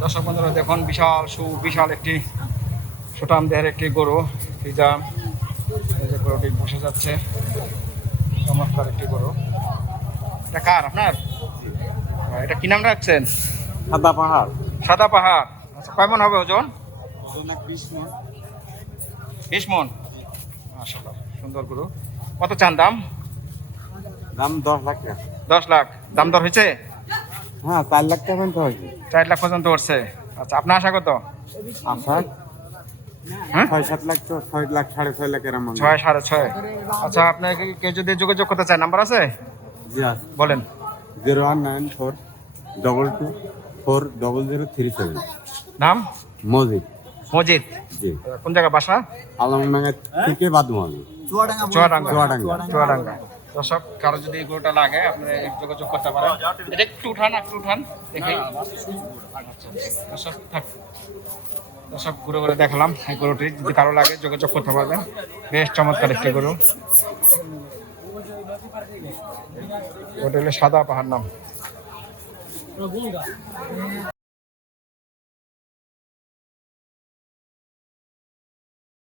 দর্শক বন্ধুরা দেখুন বিশাল একটি সুঠাম দেহের একটি গরু ফিজাম। এই যে গরুটি বসে যাচ্ছে, চমৎকার একটি গরু। এটা কার আপনার? এটা কি নাম রাখছেন? সাদা পাহাড়। সাদা পাহাড়। আচ্ছা, কয় মন হবে ওজন? ওজন 20 মণ। 20 মন। মাশাআল্লাহ, সুন্দর গরু। কত চান দাম? দাম 10 লাখ টাকা। 10 লাখ। দাম দর হয়েছে? হ্যাঁ, 4 লাখ টাকা পর্যন্ত হয়েছে। 4 লাখ পর্যন্ত উঠছে। আচ্ছা, আপনার আশা কত? আশা হ্যাঁ, 6-7 লাখ, তো 6 লাখ 6.5 লাখ এরকম। 6 6.5। আচ্ছা, আপনার কেউ যদি যোগাযোগ করতে চায়, নাম্বার আছে? জি আছে। বলেন। 0194 22 40037। নাম? মজিদ। মজিদ। জি। কোন জায়গা বাসা? আলমডাঙ্গা থেকে বাদমালি। চুয়াডাঙ্গা। দর্শক, কারো যদি এই গরুটা লাগে আপনি যোগাযোগ করতে পারেন। এটা একটু উঠান দেখে। দর্শক ঘুরে ঘুরে দেখালাম এই গরুটি, যদি কারো লাগে যোগাযোগ করতে পারবেন। বেশ চমৎকার একটি গরু। ওটা হলো সাদা পাহাড় নাম।